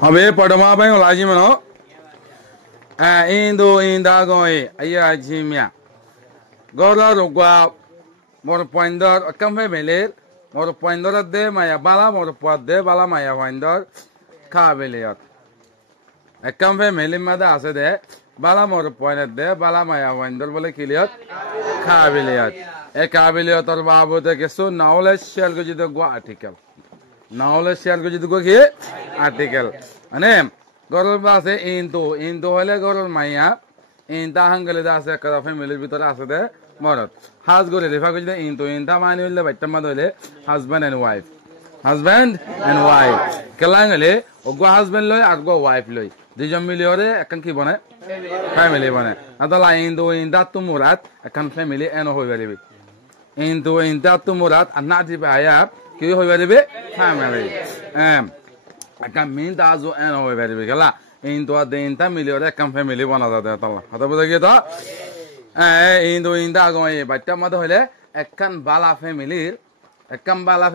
Habe padama bang laji mano. Indo indagoi aya jimia. Gola rogwa mor poindor kamfe meler mor poindor de maya bala mor de bala maya poindor ka beliyat. Kamfe melim mada ase de bala mor poindet de bala maya poindor bole kiliyat ka beliyat. Ka beliyat or babu te kesu knowledge share go jide go article. Knowledge share go jide go ki article. Ane gorol base into hole gorol maya inta hangale da ase kada family bitor ase de morot has gore refa go jide into inta mani holle batta mad hole husband and wife kelangale ogo husband loy argo wife loy দুজন মিলে ওরে একখান কি বনে family বনে আদলা Indo ইন্দা তুমুরাত একখান family এনো হই পারিবে ইন্দো ইন্দা তুমুরাত আন্না দিবে আয়া কি হই পারিবে ফ্যামিলি একখান মিন দাজো এনো হই পারিবে গলা ইন্দো দেনতা মিলে ওরে একখান ফ্যামিলি বনা যাবে তালা কথা বুঝা গিয়ে তো ইন্দো ইন্দা গয় বাচ্চা মত হইলে একখান বালা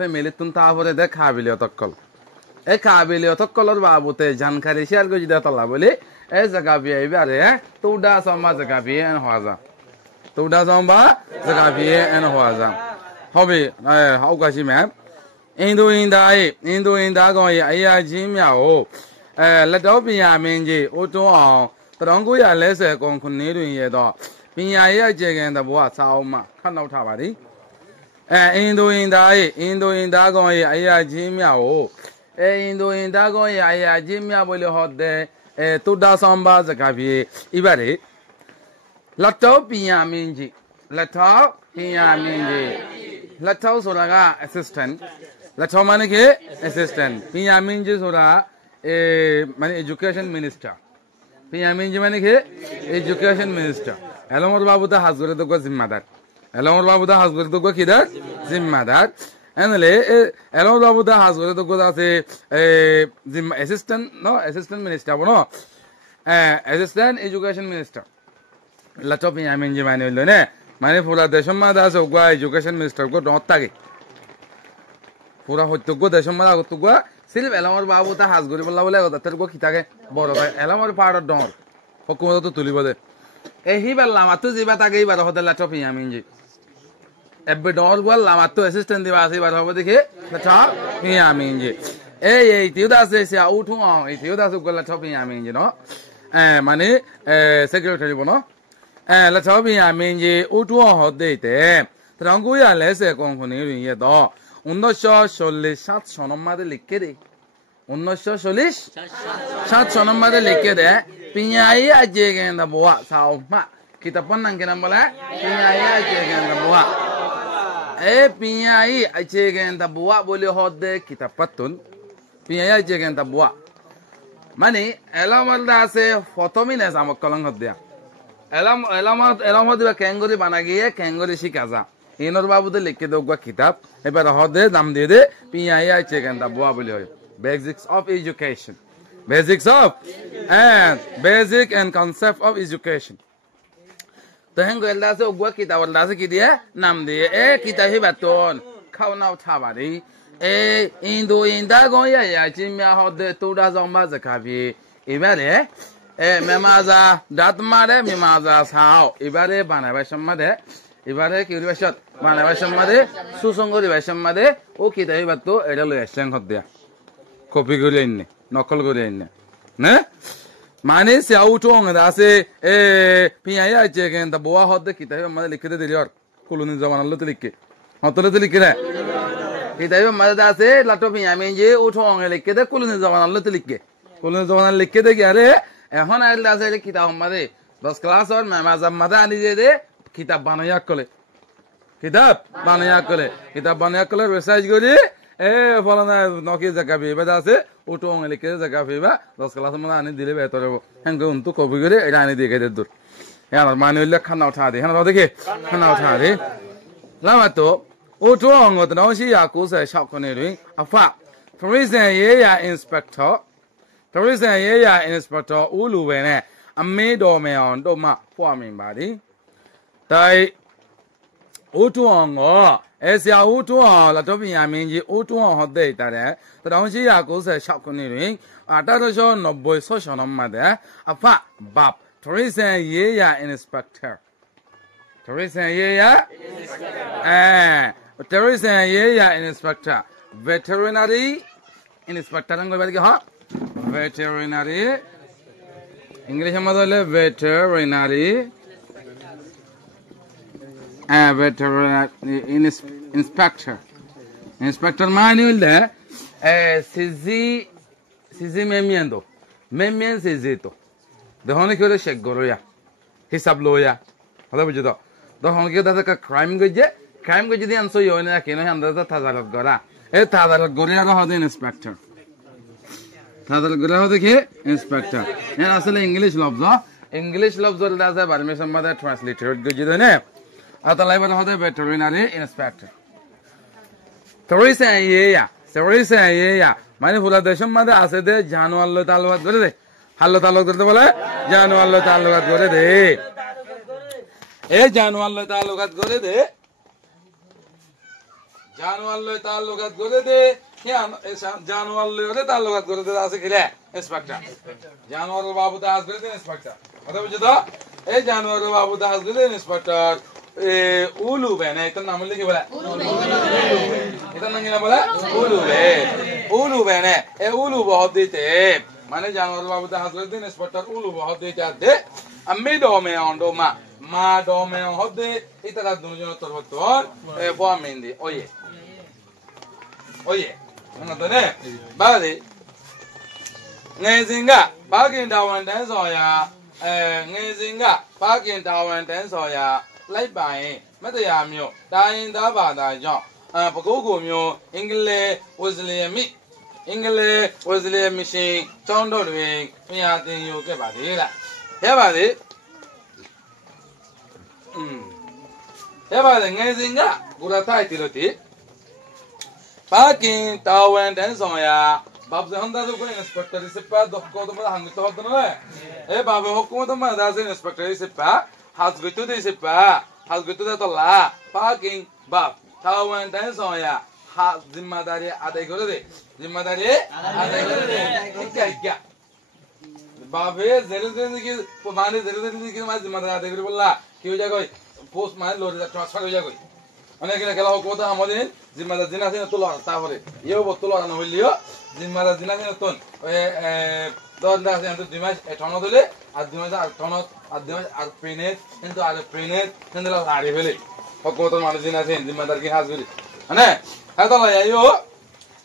ফ্যামিলি তুন তারপরে দে খাবিলিও তকল এই খাবিলিও তকলর বাবুতে জানকারি শেয়ার করে দিতে তালা বলি এই জায়গা বিয়ে আরে তুডা সম্মা জায়গা বিয়ে এন হওয়া যা তুডা সম্মা জায়গা বিয়ে এন হওয়া যা হবে হাউকাশি ম্যাম ইন্দো ইন্দা গয় আইয়া জিমিয়াও লাটাও পিয়া মিনজি ওটো তরঙ্গু ইয়া লেসে কোন খুনি রুই ইয়ে তো পিয়া ইয়া জেগেন দা বুয়া সাও মা খানাও থা বারি ইন্দো ইন্দা গয় আইয়া জিমিয়াও ইন্দো ইন্দা গয় আইয়া জিমিয়া বলে হদে তুডা সম্বা জায়গা বিয়ে এবারে লাটাও পিয়া মিনজি লাটাও সোরাগা অ্যাসিস্ট্যান্ট লাটাও মানে কি অ্যাসিস্ট্যান্ট পিয়া মিনজি সোরা মানে এডুকেশন মিনিস্টার পিয়া মিনজি মানে কি এডুকেশন মিনিস্টার এলমর বাবু দা হাজগরে তো জিম্মাদার এলমর বাবু দা হাজগরে তো কিদার জিম্মাদার এনলে এলমর বাবু দা হাজগরে তো আছে অ্যাসিস্ট্যান্ট মিনিস্টার বনো অ্যাসিস্ট্যান্ট এডুকেশন মিনিস্টার লাটাও পিয়া মিনজি মানে হইল না মানে পুরা দেশের মাঝে আছে ওগুয়া এডুকেশন মিনিস্টার গো ডট থাকে পুরা হত্যজ্ঞ দেশের মাঝে আগত সিলিপ এলামর বাবু তা হাজ গরি বললা বলে তার গো খিতাকে বড় ভাই এলামর পাহাড়ের ডর হকুমত তো তুলিব দে এই বেললাম আতো জিবা তাকে এইবার হতে লাটো পিয়া মিনজি এবে ডর বললাম আতো অ্যাসিস্ট্যান্ট দিবা আছে এবার হবে দেখে লাটো পিয়া মিনজি এই তিউদা আছে সে উঠু এই তিউদা আছে গলা লাটো পিয়া মিনজি ন মানে সেক্রেটারি বনো লাটো পিয়া মিনজি উঠু হদেতে তরঙ্গুয়া লেসে কোন খুনি ইয়ে তো 1947 সনম মাদে লিখে দে 1947 সনম মাদে লিখে দে পিয়াই আজে গেন্দা বুয়া সাও মা কিতাপন নাম কেন বলে পিয়াই আজে গেন্দা বুয়া পিয়াই আজে গেন্দা বুয়া বলে হদে কিতাপতুন পিয়াই আজে গেন্দা বুয়া মানে এলামলদা আছে ফতমিনে জামক কলং হদিয়া এলামত দিবা ক্যাঙ্গরি বানা গিয়ে ক্যাঙ্গরি শিখা যা ইনর বাবুতে লিখে দেওয়া কিতাব এবার হদে নাম দিয়ে দে পিয়াই আইছে কেনটা বুয়া বলে হয় basics of education basic and concept of education তো হেঙ্গো এলদা আছে ওগুয়া কিতাব এলদা আছে কি দিয়ে নাম দিয়ে কিতাব হি বাতন খাও নাও থাবারি ইন্দো ইন্দা গয়া ইয়া চিমিয়া হদে তোডা জম্বা জাকাবি এবারে মেমাজা দাঁত মারে মেমাজা সাও এবারে বানাবার সম্মাদে এবারে কি বাসত বানাবার সম্মাদে সুসংগরি সম্মাদে ও কিতাব বাতো এটা লই আসছেন হদিয়া কপি করে আইনে নকল করে আইনে না মানে সে আউটং আছে পিয়াই আছে কেন তা বুয়া হদে কিতাব আমাদের লিখে দিলি আর কুলুনি জমানালো তো লিখে হতলে তো লিখে না কিতাব আমাদের আছে লাটো পিয়া মিনজি উঠং লিখে দে কুলুনি জমানালো তো লিখে কুলুনি জমানাল লিখে দে কি আরে এখন আইলে আছে কিতাব আমাদের 10 ক্লাস আর মাজাম মাদা আনি দে কিতাব বানাইয়া কলে রিসার্চ করি ফলানা নকি জায়গা পেয়ে আছে ওটো লিখে জায়গা পেয়ে 10 ক্লাস মানে আনি দিলে বেতরে হ্যাঁ উন্তু কপি করে এটা আনি দিয়ে গেছে দূর হ্যাঁ মানে হইলে খানা উঠা দে হ্যাঁ দেখে খানা উঠা দে লামা তো ওটো অঙ্গত নাও সি ইয়াকুসে সাকনে রই আফা প্রিজন ইয়া ইন্সপেক্টর উলু বেনে আমি দমে অন দমা ফুয়ামিন বাদি তাই ওটো অঙ্গ Sia Utua, Latopia Minji, Utua hot day that, the Donjia goes a shop connecting, a Tatasho no boy social on mother, a fat Bob, Teresa Yea inspector. Teresa Yea? Teresa Yea inspector. Veterinary inspector. Veterinary. English mother veterinary. Veterinary inspector. Inspector manual there. Sizi memiendo. Memien sizito. The honey killer shake goroya. His abloya. What would you do? The honey does a crime good yet? Crime good and so you in a kino under the Tazal Gora. A Tazal Goria the inspector. Tazal Gora the inspector. And also English loves English loves the Laza Barmission mother translated good the name. At the level of the veterinary inspector. Teresa Yea. Many full of the Shummada as a day, Janual Talwa Gode. Hello Talok the Valley, Janual Talwa Gode. A Janual Talok Gode. Janual Talok Gode. Janual Talok Gode as a inspector. Janual Babuta has been inspector. What would you do? A Janual Babuta has been inspector. Ulu bene, ito naman lagi wala. Ito nangina wala? Ulu bene. Ulu बहुत देते हैं. माने जानवर बाबू तो हाथ लेते हैं spotter ulu बहुत दे जाते. अम्मी दो में आंडो माँ दो में होते. इतना दोनों जन तो होते हैं. वो आमेंदी. ओये. ना तो ने. बादे. Ngezinga. Bagian dawan dan soya. Ngezinga. Bagian dawan dan soya. Like by Matayamio, dying the Bada, Pococo, English was the me. English was the machine, Tondo wing, me out in you get about it. Have it? Have I the Nazinga? Good a title of it. Parking, Tower and Soya. Bob the Honda the inspector is a part of Codoma Hangton. A Baba Hokuma does inspector is a pack. Has good to this has good to the la parking Bob Tower and dance on ya has the Madari Adegore the Madari Adegore Babe Zelizin for money the Mother Adegula Kyujago post my lord the transfer Jago and I can allow Kota Hamodin the Mother Dinazina Tula Tavore you will Tula and Wilio the Mother Dinazina Ton don't have to diminish a ton of the day at the Tonot at the Arpinate into Arpinate and the Larivili. Okoto Manazina in the Mother has with it. And then, Hatala yo,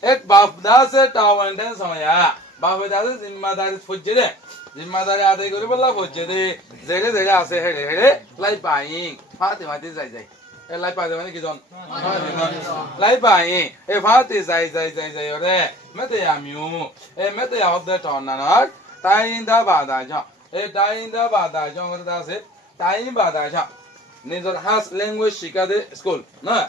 et Bab does it, Tower and dance on ya. Bab does it in Mother's Fujide. The Mother Adegurilla Fujide, Zere say, like buying, party what is I say. Like by the one is on. Like buying, if heart is I say, Metayamu, a Metaya of the Tonanar, tying the Badaja. A dying the Bada, John does it, dying Badaja. Neither has language Shikade school. No,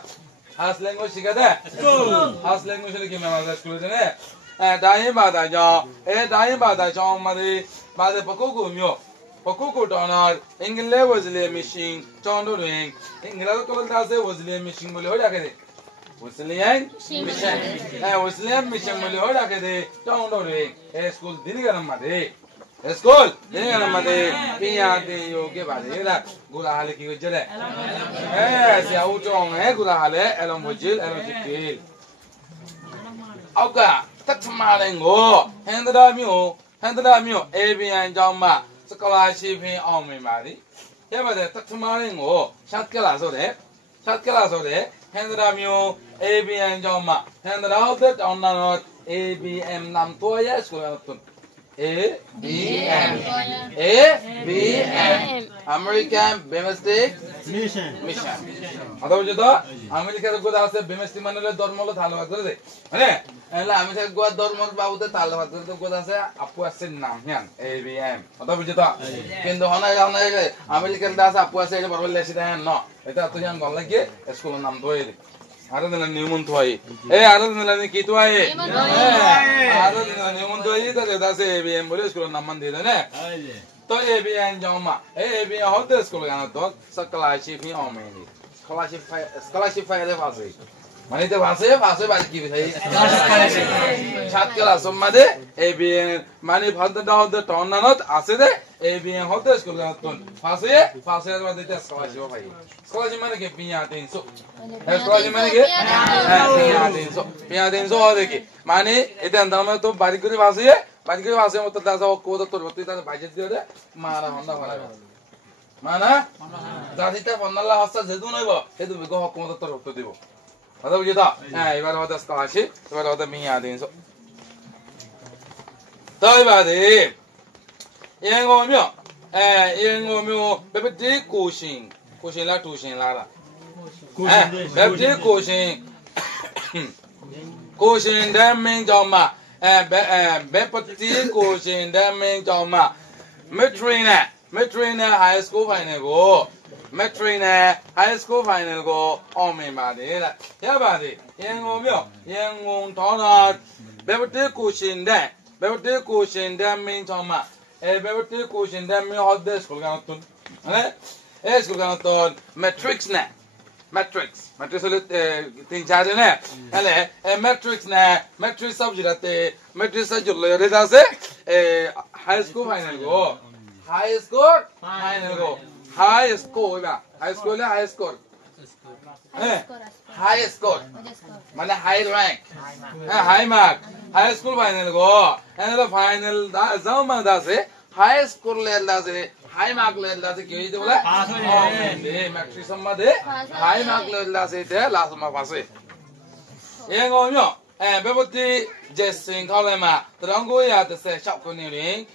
has language Shikade school. Has language Shikade school, isn't it? Dying Badaja, a dying Badaja, Madi, Bada Pococo Mio, Pococo Donor, English was the machine, John doing, English was the machine, Mulodakade. Was the Yang mission? Was the mission Mulodakade, John doing, a school dinner Madi. School, then Made, Pia de Yoga, Gulahale Kujere. Yes, Yautong, Gulahale, Elon Mujil, Elon Tikil. Oka, Tatamarango, handed a mule, Avi and Jamba, Sakala shipping on me, Mari. Here was the Tatamarango, Shatkalazo there, handed a mule, Avi and Jamba, handed out that on not ABM Namtoya School. ABM. American Domestic Mission. What you do? America go out the domestic manner dormolo thalo agre. Ane? Ela America go dormol babu the thalo agre to go dase apuasin nam yan ABM. What you do? Kendo hana American das apuase barwal lesi dan no. Eta to yan golla ke school nam doile. Aradana Newman toy. Aradana Kitway. Aradana Newman toy, that's a Police school Namandi. To ABN Joma. ABN Hotel School and a dog, Sakala chief in Omani. scholarship ফাইলে পাশে মানে তো পাশে বাড়ি কি ভাই সাত class সম্মাদে এই বিয়ে মানে ভাদা দাও টন্নানত আছে দে এই বিয়ে হতে স্কুল গাতন পাশে বাদে তে scholarship মানে কি পিয়া 300 scholarship মানে কি পিয়া 300 হবে কি মানে এটা আমরা তো বাড়ি করে পাশে মতো দাদা কোদ তোর ভর্তি তার বাজেট দিয়ে দে মারা হন্ডা মারা মানা দাদিটা পন্নাল্লা হস্তা যেদু নইব সেদু বিগো হকুমত তোর উত্তর দিব কথা বুঝি তো হ্যাঁ এবার হতে স্কলারশিপ এবার হতে মিয়া 300তো এবারে 영어며 영어며 베베디 고신 라라 베베디 고신 대명 정마 베베디 고신 대명 정마 Metrina high school final go. Metrina high school final go. Oh me body. Yeah body. Yang omyo. Yang on tona. Bebete cushion that. Bebete cushion that mean choma. Bebete cushion that mean hot day school ganatun. School ganatun. Matrix na. Matrix ulit tin chare na. Matrix na. Matrix subject ate. Matrix subject le reda se. High school final go. High score, final go. High score, high score, high score. High score. Mana high rank. High mark. High school final go. And the final, zaman da se high score le da se high mark le da se kyo ite bola. Matrix samma de high mark le da se de last ma pass. Yang go myo. Beboti Jessing Kolema. Trango ya de se shop ko ni ring.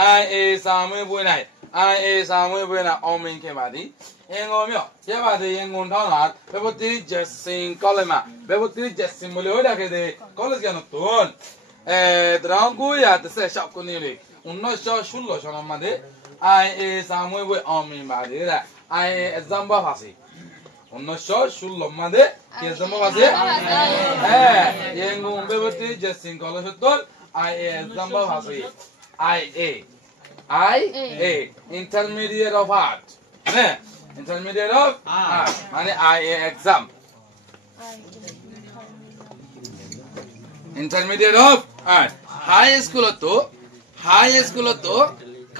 I Samuel Buena, I Samuel Buena, Omin Kemadi, Engomio, Yabadi, Engon Townat, Beboti, Jessing Colema, Beboti, Jessing Mulioda, the college Ganotun, Dranguya, the say shop Conili, Unosho Shulo Shanamade, I Samuel Omin Badi, I Zamba Hasi. Unosho Shulo Made, Yazamba Hasi, Yengun Beboti, Jessing College, I Zamba Hasi. IA, intermediate of art. Intermediate of art. Mane IA exam. Intermediate of art. High school to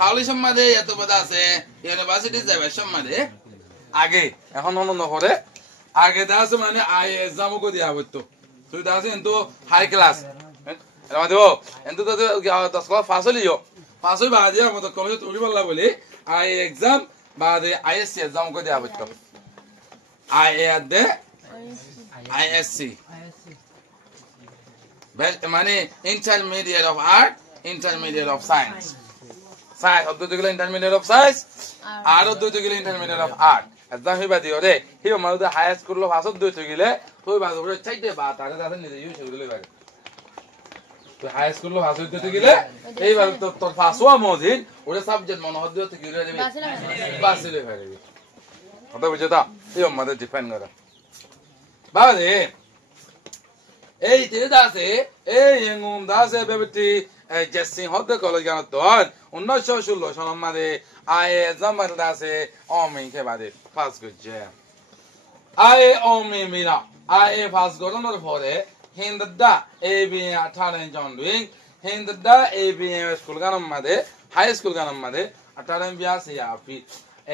college সম্মাদে এত পদ আছে university যাবে সম্মাদে আগে এখন অন্য করে আগে দাস মানে আই এক্সাম কো দিয়া হতো তুই দাস কিন্তু হাই ক্লাস রামাদেব এন্তু তো 10 ক্লাস পাস হলিও পাস হই বাদে মত কলেজ উড়ি বললা বলি আই এক্সাম বাদে আইএসসি এক্সাম কো দিয়া হতো আই দে আইএসসি মানে intermediate of art intermediate of science of the intermediate of science art of the intermediate of art exam hiba diyo de hiyo malu the high school of asod do tugile toy ba do chaite ba tare da ni de use gule ba to high school of asod do tugile ei ba to paswa modin ore subject mono hoddo tugile de basile ba oda bujeta hiyo made depend kara ba de ei te da se ei engum da se bebti Jessing hot the college gana ton unno shoshulo shonamade I zamanda se omin ke bade pass good jam I omin mina I pass good on the pore hindda abn ataren jon doing hindda abn school gana made high school gana made ataren bias ya fi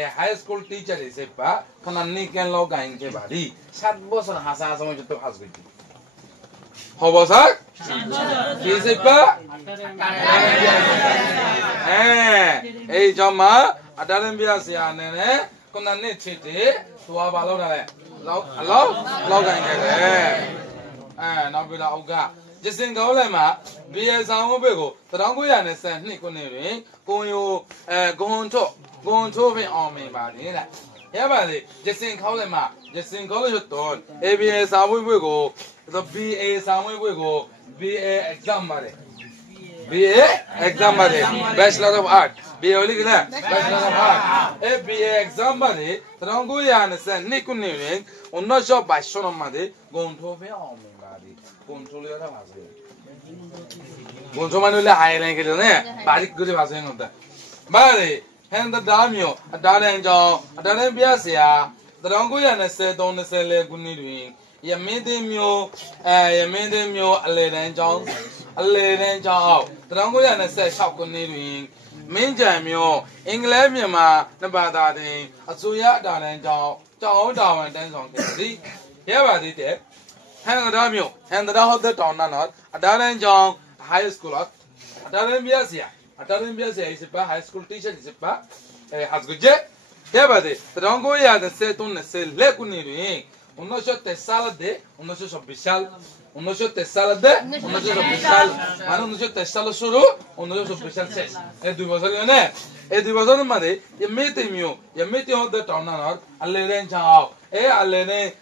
a high school teacher is a pa kanani ken lo gain ke badi 7 বছর হাসা হাসা মতো তো pass গইতি হবো sir কি সেপা এই জমা আটারেন বিয়াসি আনে কোন নে ছিতে তোয়া ভালো না লাও গাইন গে নাও বিলা ওগা জিসিন গাওলে মা বিয়ে সামো বেগো তরাঙ্গো ইয়ানে সে নি কোনে রে কোয়ো গনঠো ফে অমে বাদে লা ইয়াবালে জিসিন খাওলে মা জিসিন গাওলে জতন ABA সামো বেগো the BA samui go BA exam mare BA exam mare Bachelor of Art BA oli gila Bachelor of Art e BA exam mare trangu yana sen nikuni ring unno sho bashono made gontho fe omi mari gontho le ra bhase gontho mane le high rank le ne barik gure bhase ngota bare hen the damyo adalen jo adalen biya sia 1934ခုနှစ်တွင်ယမင်းသိမျိုးအလေတန်းကျောင်းအောက်1926ခုနှစ်တွင်မင်းကြံမျိုးအင်္ဂလိပ်မြန်မာနှစ်ဘာသာတွင်အစိုးရအတာတန်းကျောင်းတာဝန်တန်းဆောင်ခဲ့သည်ရပါသေးတယ်ဟန်ဒရာဟုတ်တဲ့တောင်းနာနော်အတာတန်းကျောင်း high school အတာတန်းပြည့်စရာis pas high school teacher is pas hasgujeရပါသေး1933လက်ခုနှစ်တွင်19 salade, 19 special, 19 salade, 19 special, mano 19 salo suru, 19 special ses. Due bosori ne, due bosori made, ye mete on the town na, alle ren chao, alle ne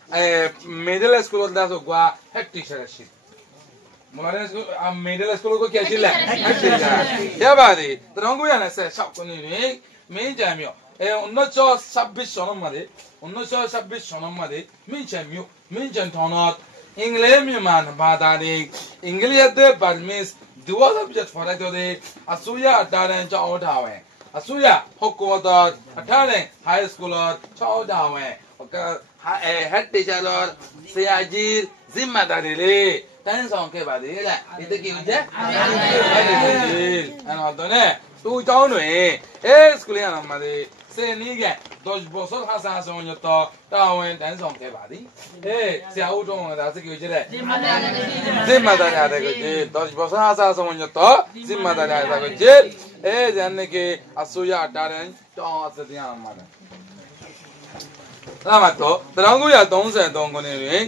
middle school da so gua head teacher shi. Modern school, middle school ko kya chila? Head teacher. Ya ba di, trangu ya na se shop ko ni main jamio. 1926 sonam made minchen thonot english myan bada de english de barmis duwa subject phara de asuya ataran chaw dawe asuya hokkoda ataran high school chaw dawe head teacher lor siaji zimmadari le tan song ke ba de la ite ki uje anodone tu chaw nwe school ya na made se ni ge dos bosol hasa so nyo to tawin dan song ke ba di sia u dong da se ki je le zimma da ya de ko je dos bosol hasa so nyo to zimma da ya da ko je jan ne ke asuya ataran taw ase tian ma da la ma to 1933ခုနှစ်တွင်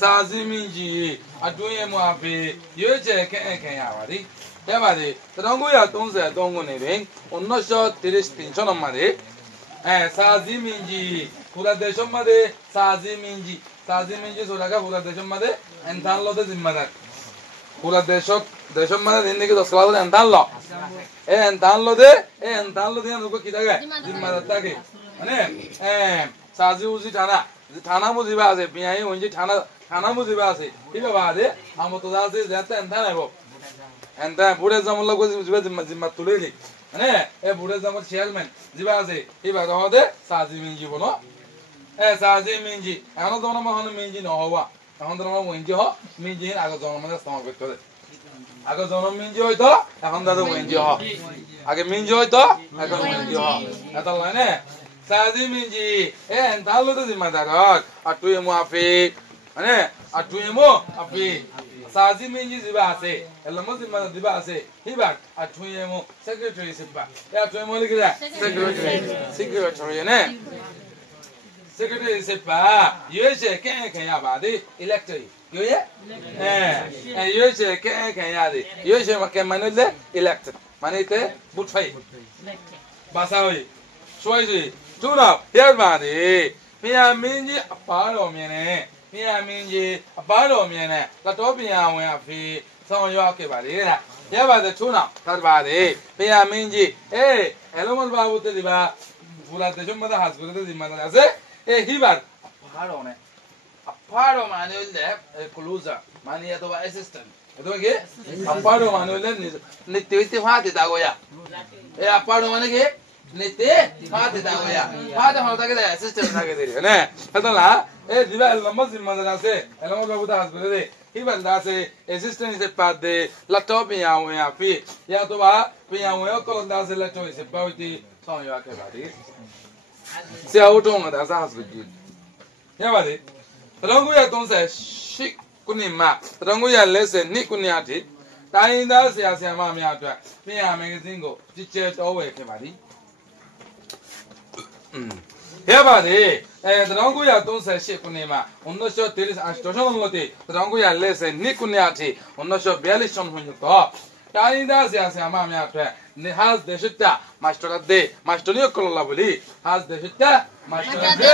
စာစည်းမင်းကြီးအတွင်းရမအဖေရွေးချယ်ခန့်ခံရပါသည်ရပါသည်1933ခုနှစ်တွင်1930ချောင်းမှာတဲ့စာစည်းမင်းကြီးပူရဒေရှုံမှာတဲ့စာစည်းမင်းကြီးဆိုတာကပူရဒေရှုံမှာတဲ့အန်တန်လို့တဲ့ဇင်မာဒတ်ပူရဒေရှုံမှာတဲ့နေကတော့ဆလာလို့အန်တန်လို့အန်တန်လို့တဲ့ကိုကိတာကဇင်မာဒတ်တာကေအနေစာစည်းဦးစီးဌာနမှုစီပါစေပြန်ရင်ဝင်ကြီးဌာနမှုစီပါစေဒီပါပါတယ်အမတော်သားစေဇန်တန်တယ်ပေါ့And then Buddhism logo zimma tuleli. Ne, Buddhism chairman zibase. Iba rohode sazi minji bono. Sazi minji. Ano dono ma hono minji no howa. Ano dono ma minji ho. Minji aga dono ma stama betode. Aga dono minji ho to. Ano dono minji ho. Aga minji ho to. Aga minji ho. Atalla ne. Sazi minji. Entalo to zimma darot. Atuye mo afi. Ne, atuye mo afi. Sazi minji zibase, elamo zimma zibase, hibak atuyemo secretary sibba. Ya atuyemo likira secretary ne. Secretary sibba, yueche kan ya ba de elected. Yuye? Yueche kan ya de. Yueche makke manule elected. Manite butfai. Basawi. Choice. Tuna, here ba de. Pia minji aparo mene. Pia minji aparo mene la to pia wen afi song yo ke ba de la ya ba de chuna ta ba de pia minji elomal ba bu te di ba pura de jom da has bu de di ma da se hi ba aparo mane le closer mane ya to ba assistant to ke aparo mane le ni te fa de da go ya aparo mane ke Nete, father Dagoya, father Hotaka, assistant Tagade, Hatala, Diva Lamazin Madase, and all of us, he was that's assistant is a part de Latopia, we are free. Yatoba, we are welcome as a letter is about the song you are about. See how long that's us with you. Yavadi, Ranguya don't say shik kunima, Ranguya lesson Nikuniati, Tainda Siama Miata, Mia Magazingo, teacher always everybody. Everybody, the Ranguya don't say Shikunima, on the short there is Astronomity, the Ranguya lesson Nikuniati, on the short Belishon when you talk. Tainda Siama has the Shita, Master de, Master Nicolabuli, has the Shita, Master de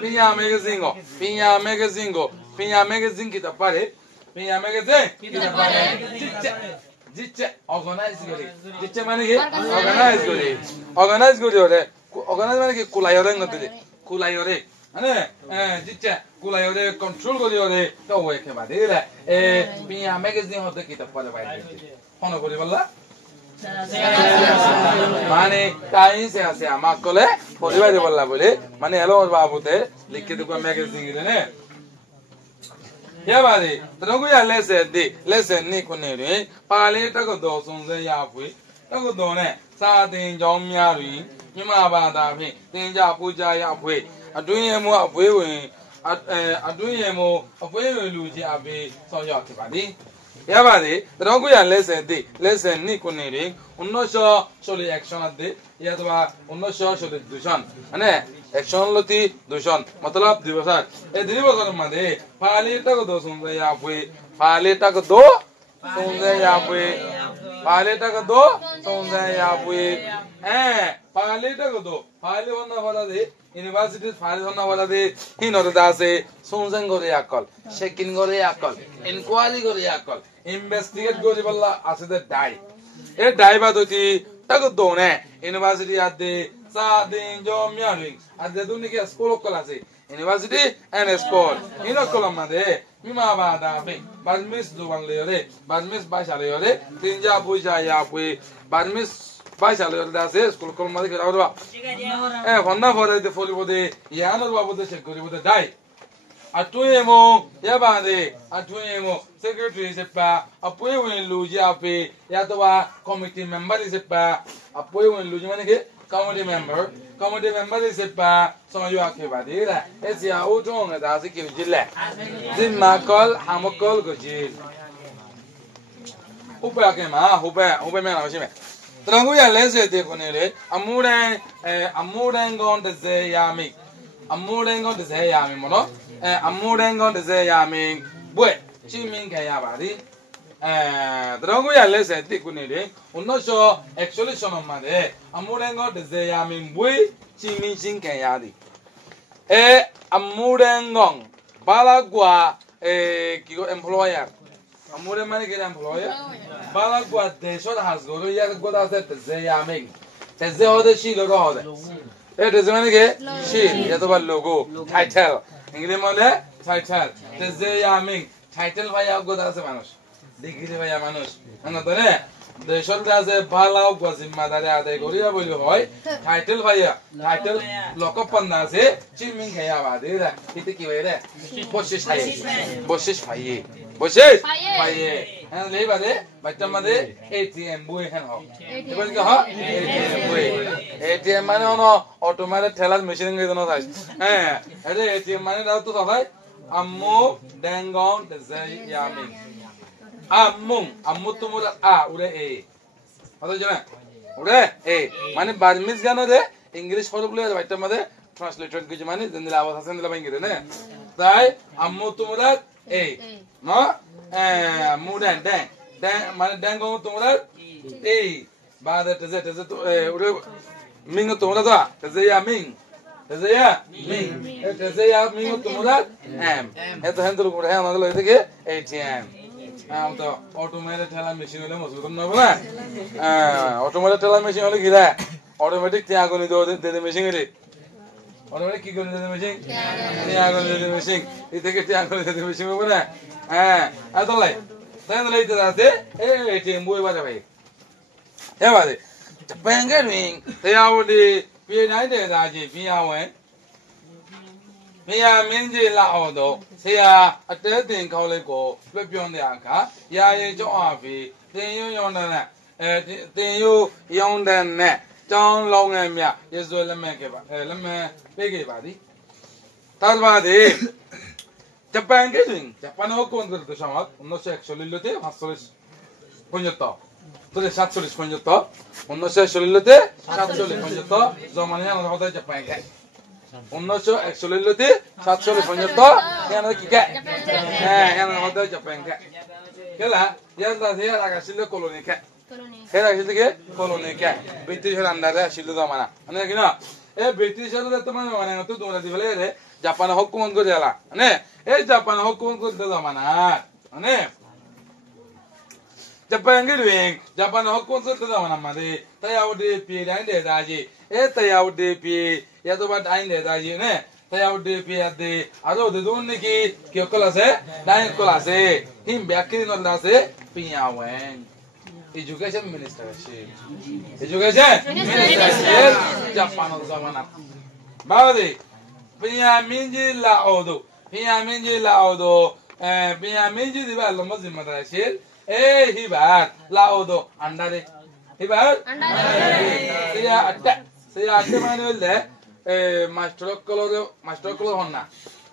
Pina Magazingo, Pina Magazine Kita Pare, Pina Magazine, Jiche, organize good. Jiche money, organize good. Organize Kulayore, Kulayore. Jiche, Kulayore, control good. Don't wake him. Pina Magazine of the Kita Pare. Honorable. মানে time সে আমার কলে পরিবারে বললা বলে মানে এলো বাবুতে লিখে দেখো ম্যাগাজিন নে ইয়াবারে তরঙ্গ ইয়া লেসেন নি কোনে রে পালে টাকো দো সুনসে ইয়া ফুই টাকো দো নে সা তিন joung ম্যা রি মিমা বাদা ফি তিন জা পূজা ইয়া ফুইအတွင်းရမအပွေးဝင်အတွင်းရမအပွေးဝင်လူကြီးအပေဆောင်ရောက်ခဲ့ပါသည်ရပါတယ်တတော်ကိုရlesson ni কোনে রে উন্নশ চলে অ্যাকশন আদে ইয়া তো উন্নশ চলে দূষণ মানে অ্যাকশন লতি দূষণ मतलब দিবসার এই দিবসের মধ্যে ফালি টাক দো সুনসে ইয়া ফুই ফালি টাক দো সুনসে ইয়া ফুই ফালি টাক দো সুনসে ইয়া ফুই ফালি টাক দো ফালি বন্না বলা দে ইউনিভার্সিটি ফাইল হনা বলা দে হিনরে দাসে সুনসেন করে আকল চেকিং করে আকল ইনকোয়ারি করে আকল ইনভেস্টিগেট করে বলা আছে দে ডাই এ ডাই বাদতি টাক দো নে ইউনিভার্সিটি আদে সা দিন জো মিয়ারিং আদে দুনিকে স্কুল কল আছে ইউনিভার্সিটি এন্ড স্কুল ইনো কলম মাদে মিমা বাদা ফে বাজমিস দুবান লেরে বাজমিস বাইসা লেরে তিনজা বুইজা ইয়া পুই বাজমিস বাইসা লেরে দাসে স্কুল কলম মাদে কেরা হবা হন্না ফরে দে ফলি বদে ইয়ানোর বাবুদে চেক করি বদে ডাই আটুয়েমো ইয়াবাদে আটুয়েমো সেক্রেটারি সেপা আপুয়ে ওয়েন লুজি আপে ইয়া তো বা কমিটি মেম্বার সেপা আপুয়ে ওয়েন লুজি মানে কি committee member sepa son yo akebade la esia otong da se ki jile zimakol hamakol go jil upa ke ma upa me na shi me trangu ya lese de ko ne le amuran gon de ze ya mi mo no amuran gon de ze ya mi bwe chi min kan ya ba di trangu ya lese de ko ne le unno so actually sono ma de amurengo de zeyamin bui chimin shin kan yadi amurengong balagwa kigo employer amure mane ke employer balagwa de so da has goro ya go da set zeyamin te ze hode shi logo hode de ze mane ke shi ya to ba logo title english mane title te zeyamin title vaya go da se manush degree vaya manush ana dore দেশর কাছে ভালো জিম্মাদারি আদায় করিয়া বলি হয় title ভাইয়া title লকপন না আছে চিমিং খাইয়া বাদে রে ইতে কি হয় রে বশিস ভাইয়ে হ্যাঁ লেই বাদে বাচ্চা মাদে এটিএম বই হ্যাঁ হ এবার কি হ এটিএম বই এটিএম মানে ono অটোমেটিক ঠেলার মেশিন এর জন্য থাকে হ্যাঁ এটা এটিএম মানে দাও তো সবাই আম্মু ড্যাঙ্গন দেজাই yummy ammu tumura ure e হতো জানা ure e মানে বার্মিজ গানো দে ইংলিশ হরগুলো বাইটা মধ্যে ট্রান্সলেটর কিছু মানে দিলা আওয়াজ আছে দিলা বাইঙ্গে না তাই আম্মু tumura e no mu dan মানে dan গো tumura e বাদে তেজে তো ure মিং tumura তো তেজে ya মিং তেজে ya মিং tumura em এত হ্যান্ডল করে হ্যাঁ আমাদের লই থেকে ATM তো অটোমেটিক ঠেলা মেশিন হলে মজবুত না বলা অটোমেটিক ঠেলা মেশিন হলে কি রে অটোমেটিক ত্যাগনি দে মেশিন রে অটোমেটিক কি করে দে মেশিন ত্যাগনি দে মেশিন এই থেকে ত্যাগনি দে মেশিন হবে না এত লাই তাই না লাইতে আছে এটিএম বই বাজা ভাই এ বাজে ব্যাংকে রিং তেয়াওডি পিনাই দে দাজি পিয়াওয়ে Mia minji la odo, siya ate tin kaule ko, lepyon de aka, ya ye jo afi, tin yu yong den ne, jong long en mia, yeso lemme ke ba, lemme pege ba di. Tad ba di, Japan ke din, Japan ho kon kar to shamat, unno se actually lote, hasolis konjoto. Tole 740 konjoto, unno se actually lote, 740 konjoto, zomani na hoda Japan ke. 1940 lote 740 konjoto yan ki ke yan hoda Japan ke kela yan da se aga sile colony ke era sile ke colony ke British under re sile da mana ane kina e British re to mana mana to dona dibale re Japan hukuman ko dela ane e Japan hukuman ko da mana ane Japan ke ring Japan hukuman ko da mana made tayawde pi dan de da ji e tayawde pi ya to ba dain de da ji ne tayawde pi ade aro de don ne ki kola se dain kola se him bakri no da se piya wen education ministership. Education ministership Japan zamana. Bawde Pinyaminji la odo. Pinyaminji la odo. Pinyaminji di ba lomba zimadarashil. Hibat la odo andare. Hibat andare. Saya atte manulle master color honna.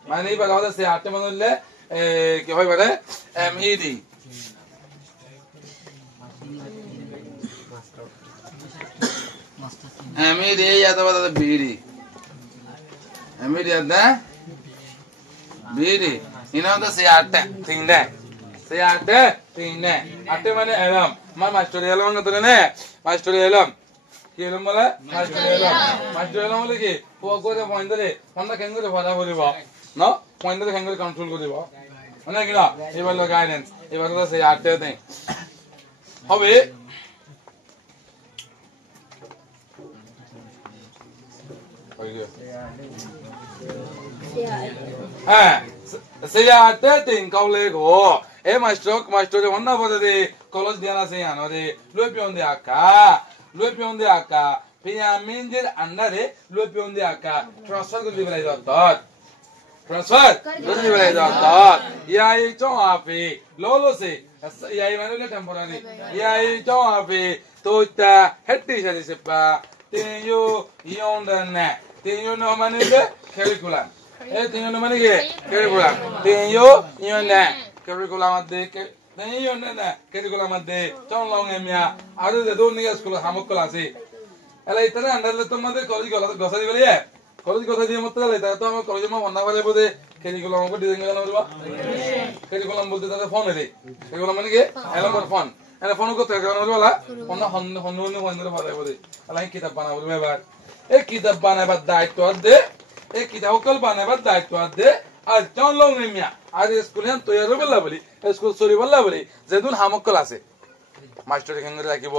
Mani ba gada saya atte manulle কি হয় বারে MED MED ইয়াতে বাদে BD MED আদা BD ইনাতে সে আটে তিনটে সে আটে তিনটে আটে মানে এলাম মা মাস্টার এলাম না তোরে নে মাস্টার এলাম কি এলাম বলে মাস্টার এলাম বলে কি ও করে পয়েন্ট ধরে কোনটা কেন করে ভাড়া করিব না পয়েন্ট ধরে কেন করে কন্ট্রোল করিব মানে কি না এবার লো গাইডেন্স এবার তো সে আটে দেই হবে হ্যাঁ সে আটে তিন কাউলে গো এ মাস্টার হন্না বলে দে কলেজ দিয়ানা সে আনো রে লুপিয়ন্দে আকা পিয়ামিনদের আন্ডারে লুপিয়ন্দে আকা ট্রান্সফার করে দিবে দত Transfer. Don't you realize that? Yeah, you don't have it. Lolo say, yeah, you are temporary. Yeah, you don't have it. To the head teacher is a pa. Then you on the net. Then you know money curriculum. Then you know money curriculum. Then you net curriculum at the then you know curriculum at the John Long and Mia. Other than the Donia school, Hamokolasi. And later, under the mother college gossip. College কথা দিয়ে মত লাগে তা তো আমার কলেজে মা বন্ধা করে বলে কারিকুলাম को ডিজাইন করা হলো কারিকুলাম বলতে তাদের ফোন এলে কারিকুলাম মানে কি এলাম ফোন এলা ফোন করতে কারণ হলো অন্য হন্ন হন্ন ভালো বলে আলাই কিতাব বানাবো এবার এই কিতাব বানাবার দায়িত্ব দে এই কিতাব কল বানাবার দায়িত্ব দে আর জন লং নিমিয়া আর স্কুলে তৈরি বললা বলি স্কুল সরি বললা বলি যেদিন হামকল আছে মাস্টার কেঙ্গরে রাখিব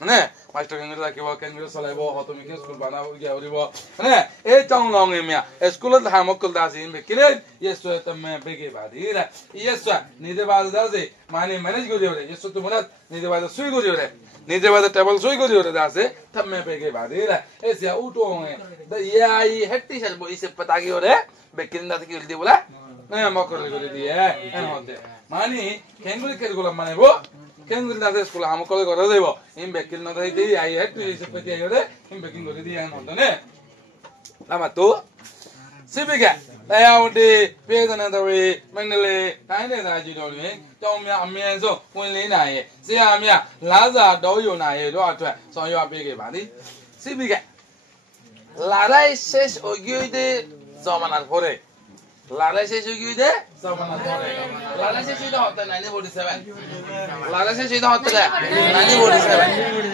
মানে মাস্টার কেঙ্গরে রাখিব কেঙ্গরে চলাইব তুমি কি স্কুল বানাবো গিয়া হরিব মানে এই জন লং নিমিয়া স্কুলত হামকল দাসি ইনবে কিলে ইয়েসো তমে বেগে বাদিরা ইয়েসো নিদে বাদ দাসে মানে ম্যানেজ করি ওরে ইয়েসো তুমি নিদে বাদ সুই করি ওরে নিদে বাদ টেবল সুই করি ওরে দাসে তমে বেগে বাদিরা এসে উঠো দ ইয়াই হেটি সালবো ইসে পতা কি ওরে বেকিন দাসে কি উল্টি বলা না মকর করে দিয়ে এন হতে মানে কেঙ্গুলি কেরগুলা মানেবো কেঙ্গুলি দাসে স্কুল হামকল করে দেব ইন বেকিন না দেই দেই আই হেটি ইসে পতি আই ওরে ইন বেকিন করে দিয়ে এন হতে নে লামা তো সিবিকে লায়াউডি পেদনা দরে মন্ডলে টাইনে দাজি দরে တောင်းများအမြန်ဆုံးဝင်လင်းနိုင်ရဲ့ဆရာများလာစာတော်ယုံနိုင်ရဲ့တို့အတွက်ဆောင်ရွက်ပေးခဲ့ပါသည်စီဘီကလာလိုက်ဆက်အိုယူတဲ့ဇောမနာဖိုရဲလာလိုက်ဆက်အိုယူတဲ့ဇောမနာဖိုရဲလာလိုက်ဆက်ရှိတော့တဲ့947လာလိုက်ဆက်ရှိတော့တဲ့947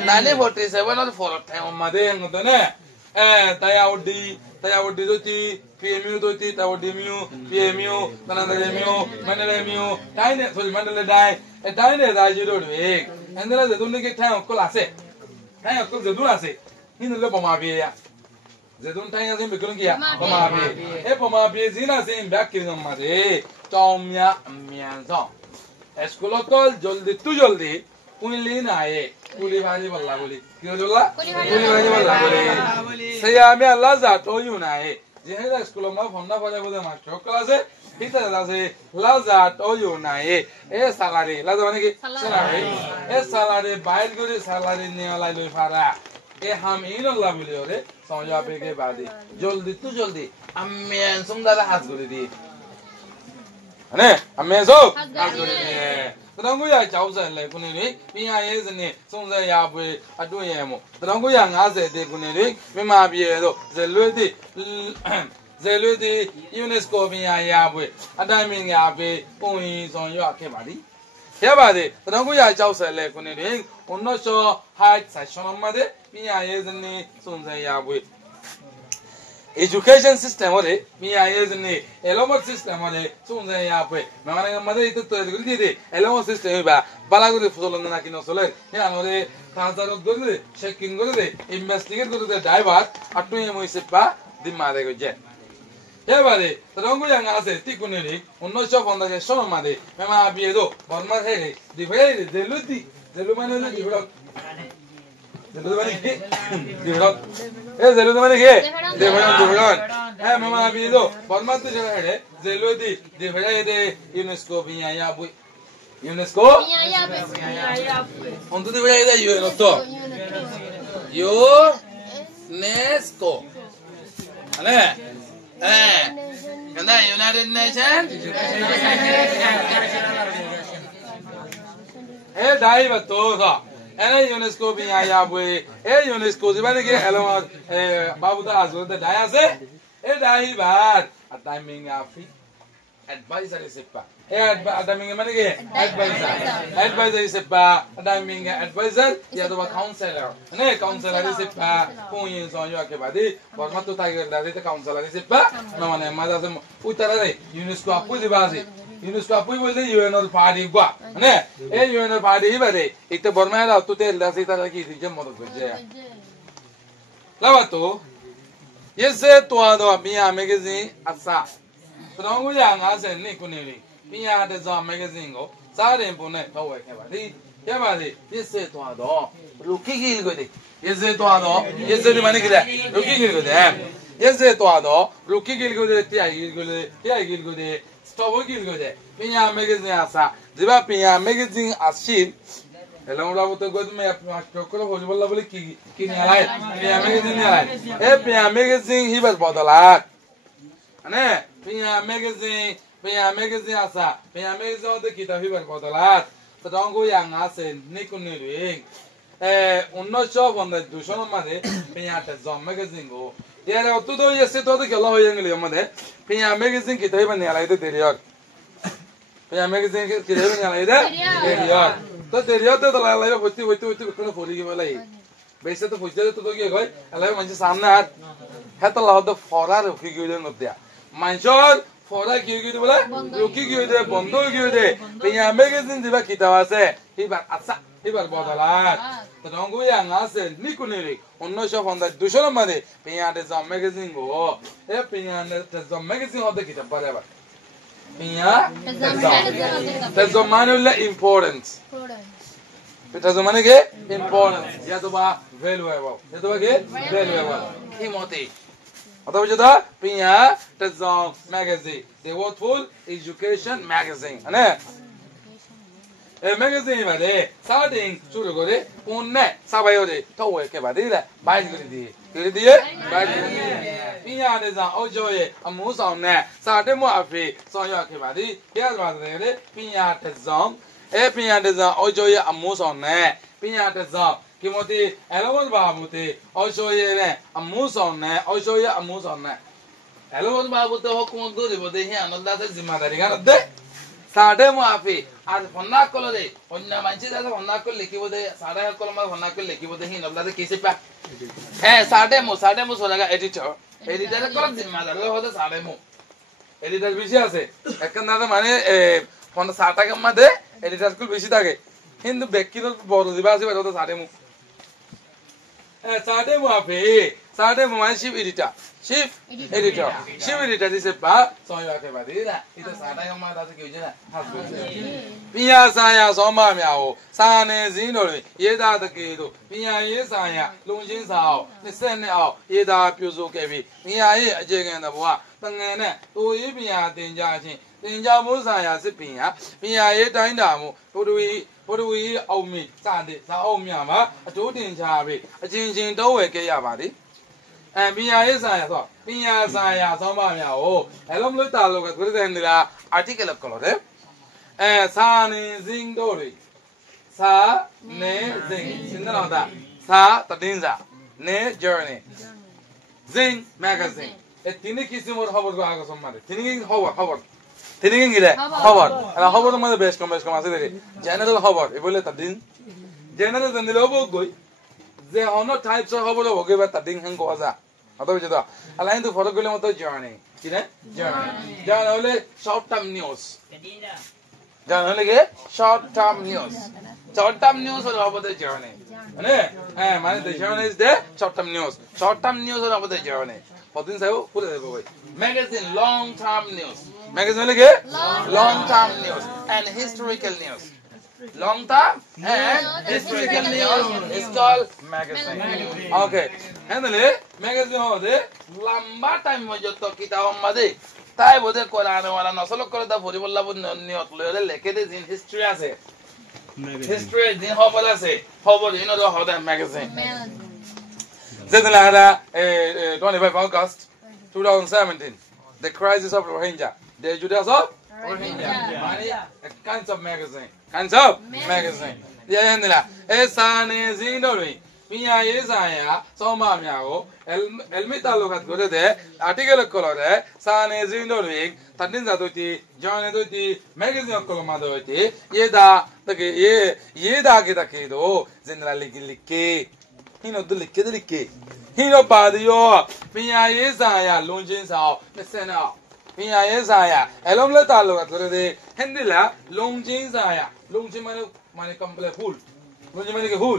947 और 4 टाइम मध्ये ngotone tayawdi doti PMU doti tayawdi mu PMU tanadare mu mandale mu taine sorry mandale dai taine daji do de endala de dunne ke tayo kolase tayo ko de dunase hin le boma be ya zedun tayo sin be kulun ki ya boma be boma be zina sin back kin ma de taumya amyan song eskolotol joldi tu joldi Kuli na ye, kuli bani balla kuli. Kyo jolla? Kuli bani balla kuli. Saya me Allah zat o yu na ye. Jehela school ma phonna pare bode master class e. Hita da se Allah zat o yu na ye. E salary, la da mane ki salary. E salary bayar gori salary ne ala loi fara. E ham in Allah bole ore samjha pe ke badi. Joldi tu joldi ammen sumdara has gori di. Ane ammen so has gori di. Tadangguya chausa le kuneri pinya yezne songza ya bwe atwe yemo tadangguya 50 de kuneri mima bie do zeludi UNESCO pinya ya bwe ataimin ya bwe pongyin song ywa khe ba di ya ba de tadangguya chausa le kuneri onnosho height section ma de pinya yezne songza ya bwe Education system ore miya yezne elomo system ore sunze ya pwe mamana made ito to gudi de elomo system ba balaguri fusolon na kino soler ya ore tanzaro gudi checking gudi investigate gudi diver attu emo isepa dimare goje ya bare trongo yang ase tikuneri onnosho fonda ke sono made mama biedo borma hele di vele de ludi Zelu mane holo develop. Zelu mane ki? Develop. Zelu mane ki? Develop. Mama abido. Format to jala hai. Zelu di develop de UNESCO pinya bui. UNESCO? Pinya bui. Onto develop de UNESCO. UNESCO. Ane? Kanda United Nations? Dai bato sa. UNESCO pinya bui. UNESCO zibane ke along babu da azul da daya se. Dai bat. Timing afi. Advisor sepa. Timing mane ke advisor. Advisor sepa. Timing advisor ya to counselor. Ne counselor sepa. Koyin so yo ke badi. Format to tiger da de counselor sepa. No mane maza se utara de UNESCO apu dibase. UNESCO apu bolte UNO party gwa. Ne UNO party bade. Ekta Burma la to te la sita ki di jam modok je. Labato Yese to ado Pinya magazine asa. Prongo ya nga se ni kuniri. Pinya de zo magazine go sa rin po ne tawe ke ba. Di ya ba di yese to ado ruki gil go de. Yese to ado yese ni mane gila. Ruki gil go de. Yese to ado ruki gil go de tia gil go de. Tia gil go de. Stop gil go de. Pinya magazine asa. Diba Pinya magazine asin Hello, bravo, to go to me. Chokolo, Hojbola, Ki Nialai, Pinya magazine Nialai. Pinya magazine, he was bought a lot. And Pinya magazine asa. Pinya magazine of the Kita, he was bought a lot. So don't go young as a Nikuniri. Not shop on the Dushon Made, Pinya Zom magazine go. There are 2 years to the Kalo young Lemade. Pinya magazine, Kita, and Nialai, the Terrier. Pinya magazine, Kita, and Nialai, तो तेरिया तो live होती बिकने फोरी के वाला ही वैसे तो पूछते तो क्या कोई लाइव मंचे सामने है तो लाओ तो फोरा रुकी क्यों दे नब्दिया मंचोर फोरा क्यों बोला रुकी क्यों दे बंदो क्यों दे पिया मैगजीन दिवा किताब से ही बार अच्छा ही बार बहुत लाट तो रंगो या से निकुनेरी उन्नो शो फंदा दूसरा मरे पिया दे जम मैगजीन को पिया दे जम मैगजीन होते किताब बराबर Pinya Tazomani importance. Tazomani ke importance. Ya to ba valuable. Ya to ba ke valuable. Himoti. Atau jada Pinya Tazom magazine. The Worthful Education magazine. Ane? Magazine ba de. Starting shuru kore. Unne sabayo de. Towe ke ba de la. Bye kore di. Kore di ye. Bye kore di. Pinya de sa ojo ye. Amu sa ne. Sa de mo afi. Sa yo ke ba di. Kya ba de le. Pinya Tazom. Pinya de sa ojo ye amu sa ne. Pinya Tazom. Kimoti elawon babu te. Ojo ye ne. Amu sa ne. Ojo ye amu sa ne. Elawon babu te hukum do de bo de hi anolda se zimmedari ga de. Sade mo afi. आज फन्ना कलो दे अन्य मानसी दादा फन्ना कल लिखिबो दे साडे कल मा फन्ना कल लिखिबो दे हिन दादा किसे पा साडे मो सोलागा एडिटर कल जिम्मेदार होते साडे मो एडिटर बेশি আছে একখান দাদা মানে ফোন 60 টাকা মধ্যে এডিটর স্কুল বেশি থাকে কিন্তু ব্যক্তির বড় দিবা আছে বাজতে সাডে মো আপে সাডে মো মানে chief editor dice pa son yo ke ba de la ita sa da ma da se ke jena pinya sa ya so ma mya ho sa ne zin do ye da de ke do pinya ye sa ya long chin sa ao 20 နှစ်အောက်ye da ပြုစုခဲ့ပြီးpinya ye အခြေခံသဘောတငယ်နဲ့တူရေးpinya တင်ကြခြင်းတင်ကြမှုစာရာစစ်pinya ye တိုင်းတာမှုဘုဒ္ဓဝီအောင်မြစတဲ့စာအုပ်များမှာအတိုးတင်ချပြီးအချင်းချင်းတောဝယ်ခဲ့ရပါသည်Pinya ye sa ya so Pinya sa ya so ma mya ho elom lo ta lo ka kuri de nila article of color sa ne zing do ri sa ne zing sindana da sa tadinza ne journey zing magazine tini kisim or khabar ko aga sommare tini khabar tini gile khabar ala khabar mane best com ase dekhe general khabar e bole tadin general danilo bo goi There are no types of khabar ho ge ba tadin hang ko aza atau jeda alain to follow gole moto journey kine journey hole short term news journey hole ge short term news hole about the journey ane mane the journey is the short term news hole about the journey podin sayo pura debo bhai magazine long term news hole ge long term news and historical news long term and historical news is called magazine. Okay. Handle magazine hode lamba time mo jotto kitab made tai bode Quran wala nasolo kore da bori bolla bun niyot lele leke de in history ase. History din hobol ase. Hobol you know the how that magazine. Then 25 August 2017 the crisis of Rohingya. The Judas of Rohingya. Kinds of magazine. Kinds of magazine. Yeah, Nila. Esane Zindori. Mia Yesaya, Soma Miao, Elmita Locat Gode, article color, Sane Zindori, Tandinza Duty, John Duty, Magazine of Colomadoti, Yeda, the Yeda Getakido, Zenra Ligilike. He know the Likidiki. He know Padio, Mia Yesaya, Lungins out, the Senna. Mia Yesaya, Elomla Talo, Hendila, Longinsaya, Longimani complete full. Longimani full.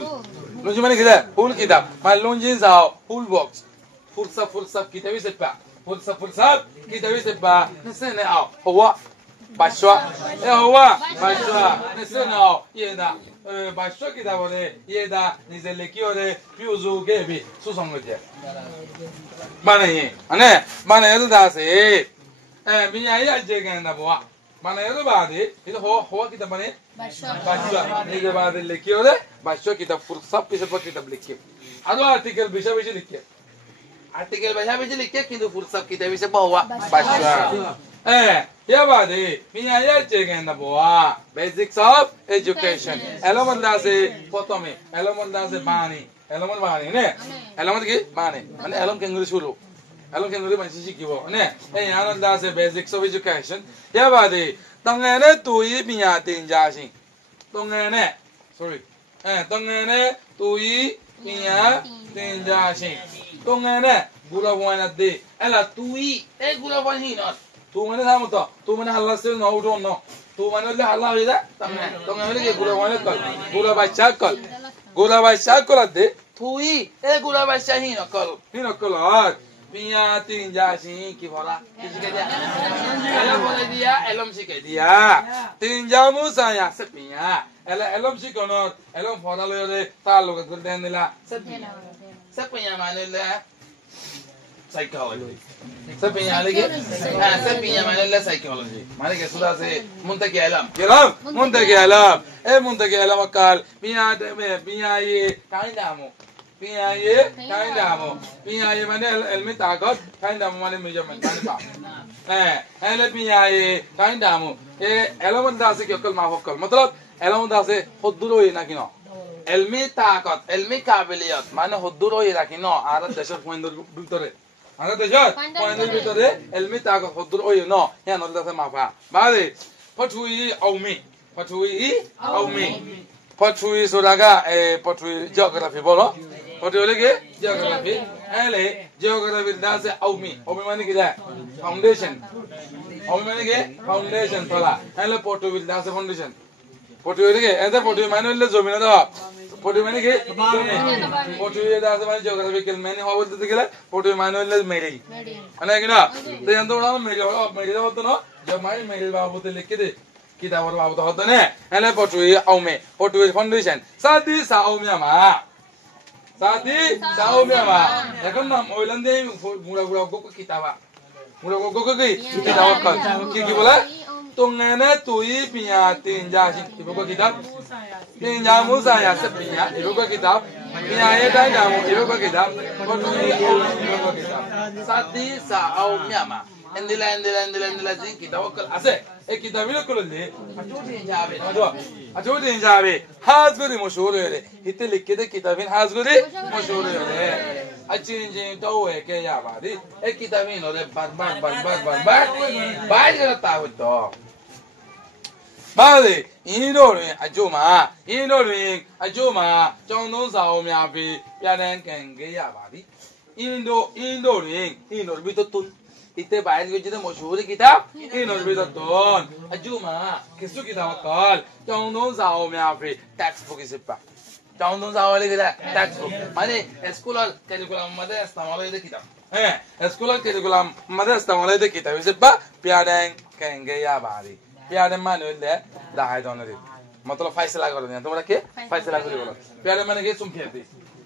Longimani full kitab. My Longins are full box. Full sub, Kitavisepa. Full sub, Kitavisepa. Listen now. Hoa, Bashwa, Hoa, Bashwa, listen now. Yeda, Bashwa Kitavore, Yeda, Nizelekio, Puzu, Gaby, Susangoja. Mane, Ane, Mane, that's it. Minya Jagan Nabua. Manero body is Hoa Kitabane, Bashwa, Nigabad Lekiore, Bashwa Kita full sub is a bucket of liquid. Other article Bishop Article by Havijik in the full sub Kita Bawa, Bashwa. Yabadi, Minya Jagan Nabua, basics of education. Element does a photomy, element does a bani, element bani, element bani, and element can I don't know what you ne. Hey, I don't know the basics of education. Yeah, buddy. Tongene to eat me at in Jashing. Tongene. Sorry. Tongene to eat me at in Jashing. Tongene. Gula one a day. Ella to eat. Eh, Gula one he not. 2 minutes Hamuta. 2 minutes Hala still no, don't know. 2 minutes Hala is that. Tongene Gula one call. Gula by Chakal. Gula by Chakal a day. To eat. Eh, Gula by Shahina call. Hino call. Pia tinjasi kibola kisikedia elom dia elom sikedia tinjamu saya sepia elom sikono elom foda loyore talo ke denila sepia manela psychology sepia lege sepia manela psychology mane ke suda se muntaki alam muntaki alam muntaki alam akal pia pia ye kaindamu Pia ye, kind of Pia ye, Elmit Agot, kind of money measurement. And Pia ye, kind of element does a yokel mahokal. Motor, element does a Hoduro in Akino. Elmit Agot, Elmika Biliot, Mana Hoduro in Akino, Ara Desert when the Victory. Another shot, when the Victory, Elmit Agot Hoduro, you know, here not the Mapa. Badi, what we owe me, what we owe me. Potui Sodaga, a potui geography bolo. Potulege, geography, LA, geography does it out me. Omimaniki foundation. Omimaniki foundation tola. And Potu will dance a foundation. Potuige, and the Potu Manuel Zomina. Potumaniki, Potu does a geographical many hours together. Potu Manuel Mary. And I know, they don't know, the mind made about the liquid. Kita orang bawa tu ne, ela potui aume, potui foundation. Sadi saumyama, sadi saumyama. Ekon nam oilande mula goko kita wa, mula goko kita wa kal. Kiki bola? Tungene tui pinya tinjasi, ibu ko kita. Tinjamu saya sepinya, ibu ko kita. Pinya ada jamu, ibu ko kita. Potui ibu ko kita. Sadi saumyama. Endila zin kita wakal ase. Kita bila kulli. Achudi injabe. Hazguri mashhur है. इतने लिखे थे किताबें hazguri मशहूर है. अच्छी engineer तो है क्या यार बादी. एक किताबें नोरे बार करता है तो. बादी इन्होंने अजूमा चौंदों साओं में आप यारें कहेंगे यार बादी. इन्होंने भी तो तुम इतने बाहर के जितने मशहूर किताब इन्होंने भी तो दोन अजूमा किसको किताब कॉल चौंदों साओं में आप टेक्स्ट बुक इसे पा चौंदों साओं वाले किताब टेक्स्ट बुक माने स्कूलर करिकुलम मध्य इस्तेमाल होते किताब हैं स्कूलर करिकुलम मध्य इस्तेमाल होते किताब इसे पा प्यारें कहेंगे या बारी प्यारें मानो ले दाहे दोनों मतलब फैसला कर दिया तुम्हारा के फैसला करी बोलो प्यारे माने के सुम्फिया दी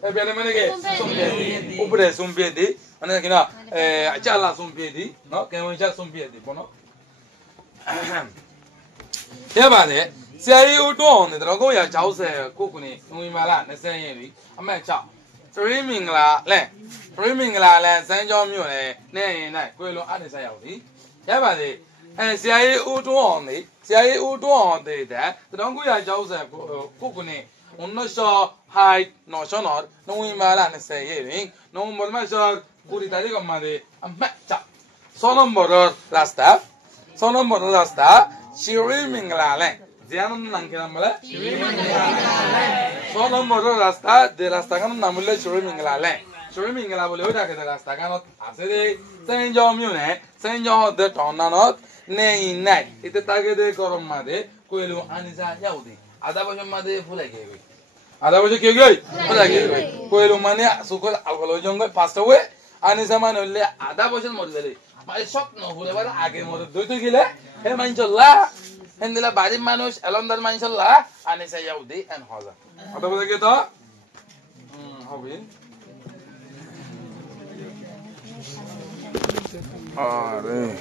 ए प्यारे माने के सुम्फिया दी ऊपर सुम्फिया दी माने कि ना चाला सुम्फिया दी no के वो चाल सुम्फिया दी बोलो ये बात है सियाई उठो ने तो को या जाओ से कुकुनी उई माला ने से ये भी अम्मा चाओ streaming la san jo myo le ne nai kwe lo a ne sa yaw di ya ba de sia yi u to on de da tong ku ya jaw sa ku ne unno so hai no so no no wi ma la ne se ye ring no mo ma so ku ri ta ri ko ma de amma cha so no mo la sta streaming la le Jangan nangkira malah. Soalnya motor rasta, di rasta kan namanya streaming lah boleh udah kita rasta kan, asal senjau miune, senjau de tonanot, nei, itu tage de korom made, kuilu anisa yaudi, ada macam made pulai kiri, kuilu mana sukul alkohol jongga pasta we, anisa mana ulle ada macam model, macam shock no, boleh pada age model, dua tu gila, manchallah. Hendila bari manus alhamdulillah manshallah anisa yaudi and haza ada boleh kita hobi are